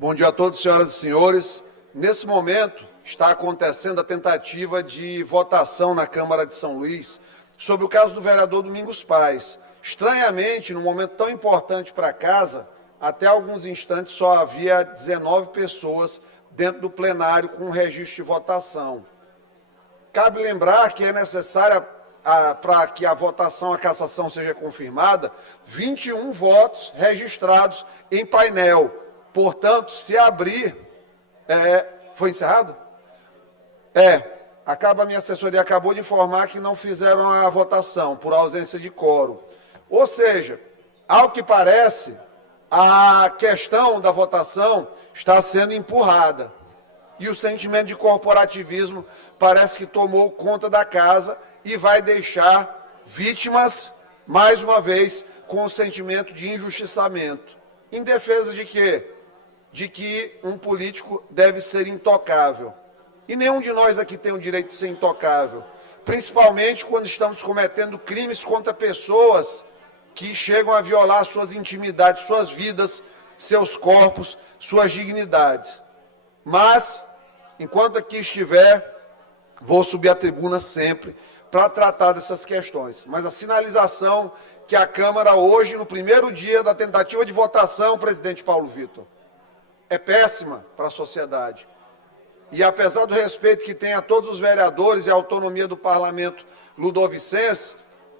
Bom dia a todos, senhoras e senhores. Nesse momento, está acontecendo a tentativa de votação na Câmara de São Luís sobre o caso do vereador Domingos Pais. Estranhamente, num momento tão importante para a casa, até alguns instantes só havia 19 pessoas dentro do plenário com registro de votação. Cabe lembrar que é necessária, para que a votação, a cassação seja confirmada, 21 votos registrados em painel. Portanto, se abrir... foi encerrado? A minha assessoria acabou de informar que não fizeram a votação por ausência de quórum. Ou seja, ao que parece, a questão da votação está sendo empurrada. E o sentimento de corporativismo parece que tomou conta da casa e vai deixar vítimas, mais uma vez, com o sentimento de injustiçamento. Em defesa de quê? De que um político deve ser intocável. E nenhum de nós aqui tem o direito de ser intocável, principalmente quando estamos cometendo crimes contra pessoas que chegam a violar suas intimidades, suas vidas, seus corpos, suas dignidades. Mas, enquanto aqui estiver, vou subir à tribuna sempre para tratar dessas questões. Mas a sinalização que a Câmara hoje, no primeiro dia da tentativa de votação, presidente Paulo Vitor, é péssima para a sociedade. E apesar do respeito que tem a todos os vereadores e a autonomia do parlamento ludovicense,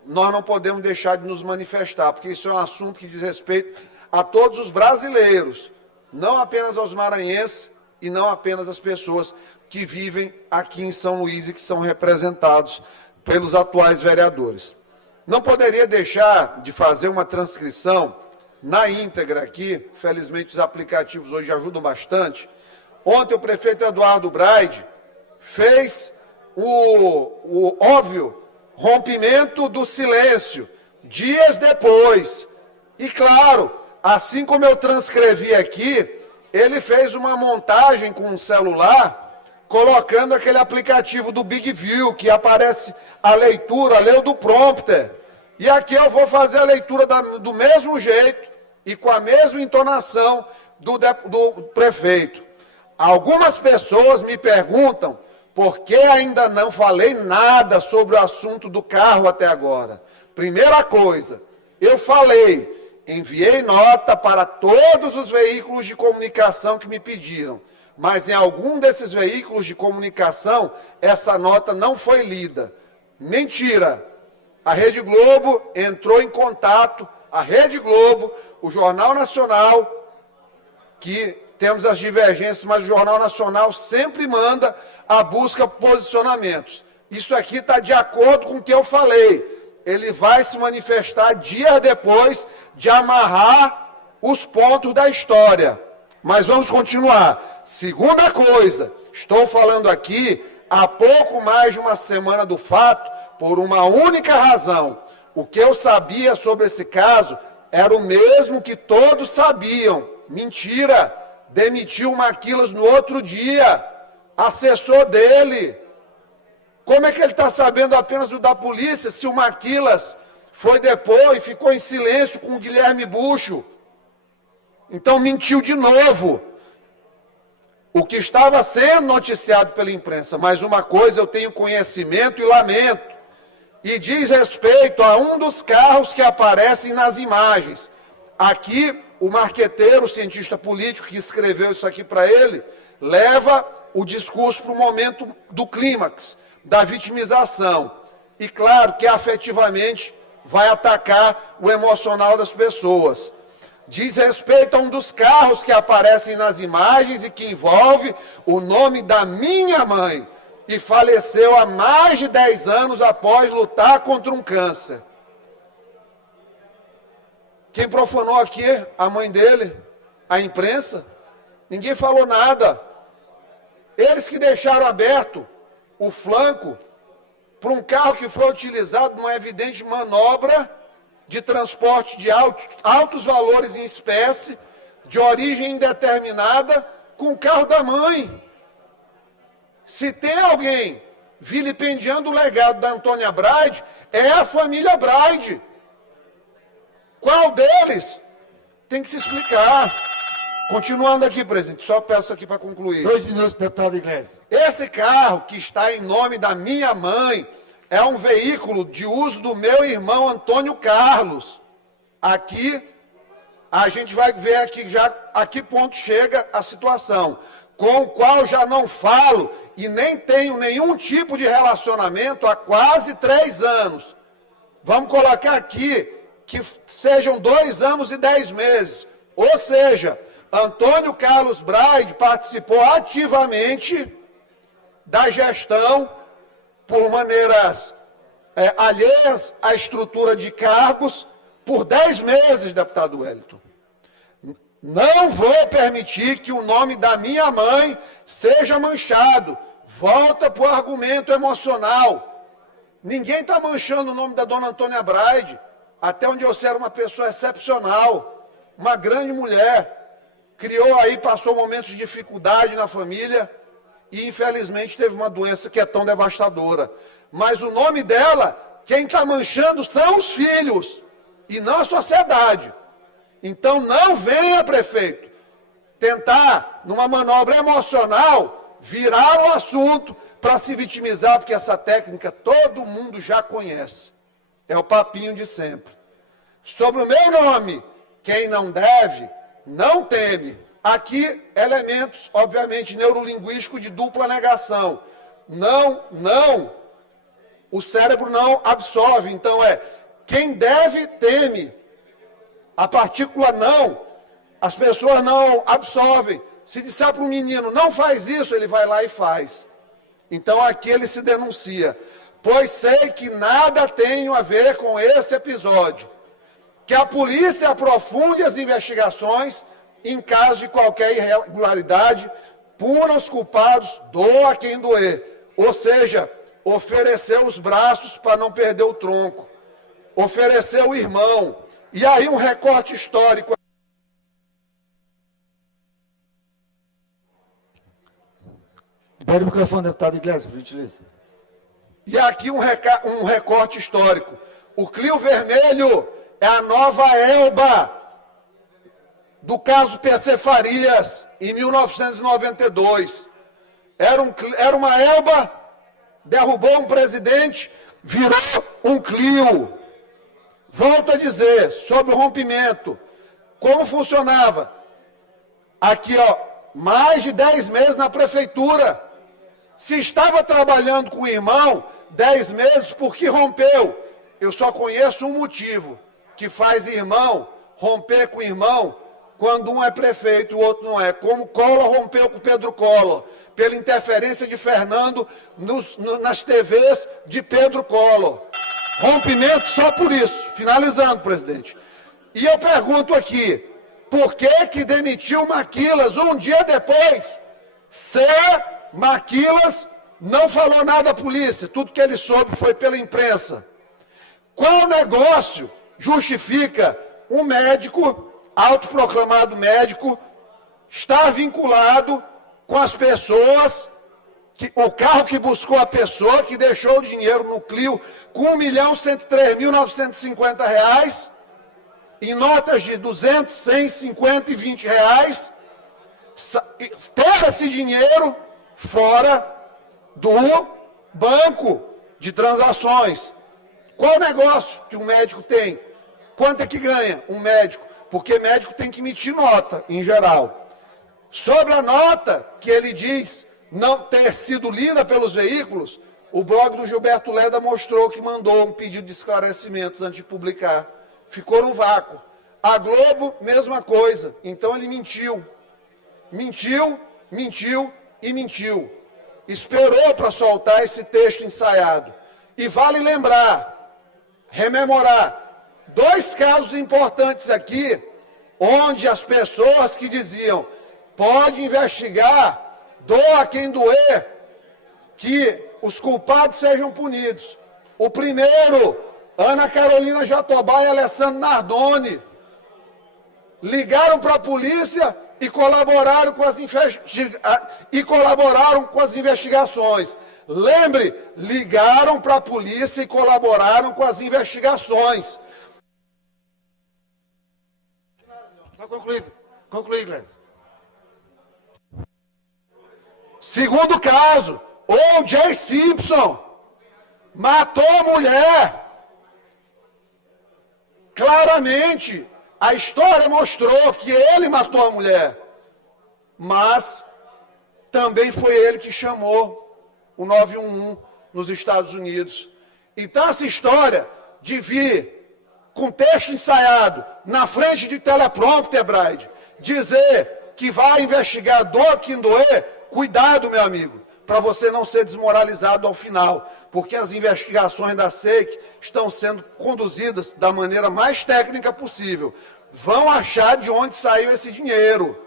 nós não podemos deixar de nos manifestar, porque isso é um assunto que diz respeito a todos os brasileiros, não apenas aos maranhenses e não apenas às pessoas que vivem aqui em São Luís e que são representados pelos atuais vereadores. Não poderia deixar de fazer uma transcrição na íntegra aqui, felizmente os aplicativos hoje ajudam bastante. Ontem o prefeito Eduardo Braide fez o óbvio rompimento do silêncio, dias depois. E claro, assim como eu transcrevi aqui, ele fez uma montagem com um celular, colocando aquele aplicativo do Big View, que aparece a leitura, leu do prompter. E aqui eu vou fazer a leitura do mesmo jeito e com a mesma entonação do prefeito. Algumas pessoas me perguntam por que ainda não falei nada sobre o assunto do carro até agora. Primeira coisa, eu falei, enviei nota para todos os veículos de comunicação que me pediram, mas em algum desses veículos de comunicação, essa nota não foi lida. Mentira! A Rede Globo entrou em contato, a Rede Globo, o Jornal Nacional, que temos as divergências, mas o Jornal Nacional sempre manda a busca posicionamentos. Isso aqui está de acordo com o que eu falei. Ele vai se manifestar dias depois de amarrar os pontos da história. Mas vamos continuar. Segunda coisa, estou falando aqui há pouco mais de uma semana do fato, por uma única razão. O que eu sabia sobre esse caso era o mesmo que todos sabiam. Mentira! Demitiu o Maquilas no outro dia, assessor dele. Como é que ele está sabendo apenas o da polícia, se o Maquilas foi depor e ficou em silêncio com o Guilherme Bucho? Então mentiu de novo. O que estava sendo noticiado pela imprensa, mas uma coisa eu tenho conhecimento e lamento, e diz respeito a um dos carros que aparecem nas imagens. Aqui, o marqueteiro, o cientista político que escreveu isso aqui para ele, leva o discurso para o momento do clímax, da vitimização. E claro que afetivamente vai atacar o emocional das pessoas. Diz respeito a um dos carros que aparecem nas imagens e que envolve o nome da minha mãe, e faleceu há mais de 10 anos após lutar contra um câncer. Quem profanou aqui? A mãe dele? A imprensa? Ninguém falou nada. Eles que deixaram aberto o flanco para um carro que foi utilizado numa evidente manobra de transporte de altos valores em espécie, de origem indeterminada, com o carro da mãe. Se tem alguém vilipendiando o legado da Antônia Braide, é a família Braide. Qual deles? Tem que se explicar. Continuando aqui, presidente, só peço aqui para concluir. 2 minutos, deputado Iglesias. Esse carro que está em nome da minha mãe é um veículo de uso do meu irmão Antônio Carlos. Aqui, a gente vai ver aqui já a que ponto chega a situação, com o qual já não falo e nem tenho nenhum tipo de relacionamento há quase 3 anos. Vamos colocar aqui que sejam 2 anos e 10 meses. Ou seja, Antônio Carlos Braide participou ativamente da gestão por maneiras alheias à estrutura de cargos por 10 meses, deputado Wellington. Não vou permitir que o nome da minha mãe seja manchado. Volta para o argumento emocional. Ninguém está manchando o nome da dona Antônia Braide. Até onde eu sei, era uma pessoa excepcional, uma grande mulher. Criou aí, passou momentos de dificuldade na família e, infelizmente, teve uma doença que é tão devastadora. Mas o nome dela, quem está manchando são os filhos e não a sociedade. Então, não venha, prefeito, tentar, numa manobra emocional, virar o assunto para se vitimizar, porque essa técnica todo mundo já conhece. É o papinho de sempre. Sobre o meu nome, quem não deve, não teme. Aqui, elementos, obviamente, neurolinguísticos de dupla negação. Não. O cérebro não absorve. Então, quem deve, teme. A partícula não. As pessoas não absorvem. Se disser para um menino, não faz isso, ele vai lá e faz. Então, aqui ele se denuncia. Pois sei que nada tenho a ver com esse episódio. Que a polícia aprofunde as investigações em caso de qualquer irregularidade, puna os culpados, doa quem doer. Ou seja, ofereceu os braços para não perder o tronco. Ofereceu o irmão. E aí um recorte histórico. Libere o microfone, deputado Iglesias, por gentileza. E aqui um recorte histórico. O Clio Vermelho é a nova Elba do caso PC Farias, em 1992. Era uma Elba, derrubou um presidente, virou um Clio. Volto a dizer, sobre o rompimento, como funcionava? Aqui, mais de 10 meses na prefeitura. Se estava trabalhando com o irmão, 10 meses, por que rompeu? Eu só conheço um motivo que faz irmão romper com irmão quando um é prefeito e o outro não é. Como Collor rompeu com Pedro Collor, pela interferência de Fernando nas TVs de Pedro Collor. Rompimento só por isso. Finalizando, presidente. E eu pergunto aqui, por que demitiu Maquilas um dia depois? Se Maquilas não falou nada à polícia, tudo que ele soube foi pela imprensa. Qual negócio justifica um médico, autoproclamado médico, estar vinculado com as pessoas, o carro que buscou a pessoa, que deixou o dinheiro no Clio com R$1.103.950, em notas de 200, 100, 50 e 20 reais, ter esse dinheiro fora do banco de transações. Qual negócio que um médico tem? Quanto é que ganha um médico? Porque médico tem que emitir nota, em geral. Sobre a nota que ele diz não ter sido lida pelos veículos, o blog do Gilberto Leda mostrou que mandou um pedido de esclarecimentos antes de publicar. Ficou no vácuo. A Globo, mesma coisa. Então ele mentiu. Mentiu e mentiu. Esperou para soltar esse texto ensaiado. E vale lembrar, rememorar, 2 casos importantes aqui, onde as pessoas que diziam, pode investigar, doa quem doer, que os culpados sejam punidos. O primeiro, Ana Carolina Jatobá e Alessandro Nardoni, ligaram para a polícia e colaboraram com as investigações. Lembre, ligaram para a polícia e colaboraram com as investigações. Só concluir, Iglesias. Segundo caso, O.J. Simpson matou a mulher. Claramente, a história mostrou que ele matou a mulher, mas também foi ele que chamou o 911 nos Estados Unidos. Então, essa história de vir com texto ensaiado na frente de teleprompter, Braide, dizer que vai investigar dor que doer, cuidado, meu amigo, para você não ser desmoralizado ao final, porque as investigações da SEIC estão sendo conduzidas da maneira mais técnica possível. Vão achar de onde saiu esse dinheiro.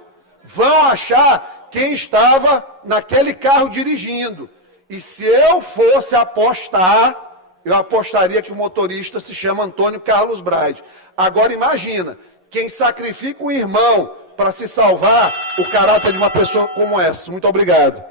Vão achar quem estava naquele carro dirigindo. E se eu fosse apostar, eu apostaria que o motorista se chama Antônio Carlos Braide. Agora imagina, quem sacrifica um irmão para se salvar, o caráter de uma pessoa como essa. Muito obrigado.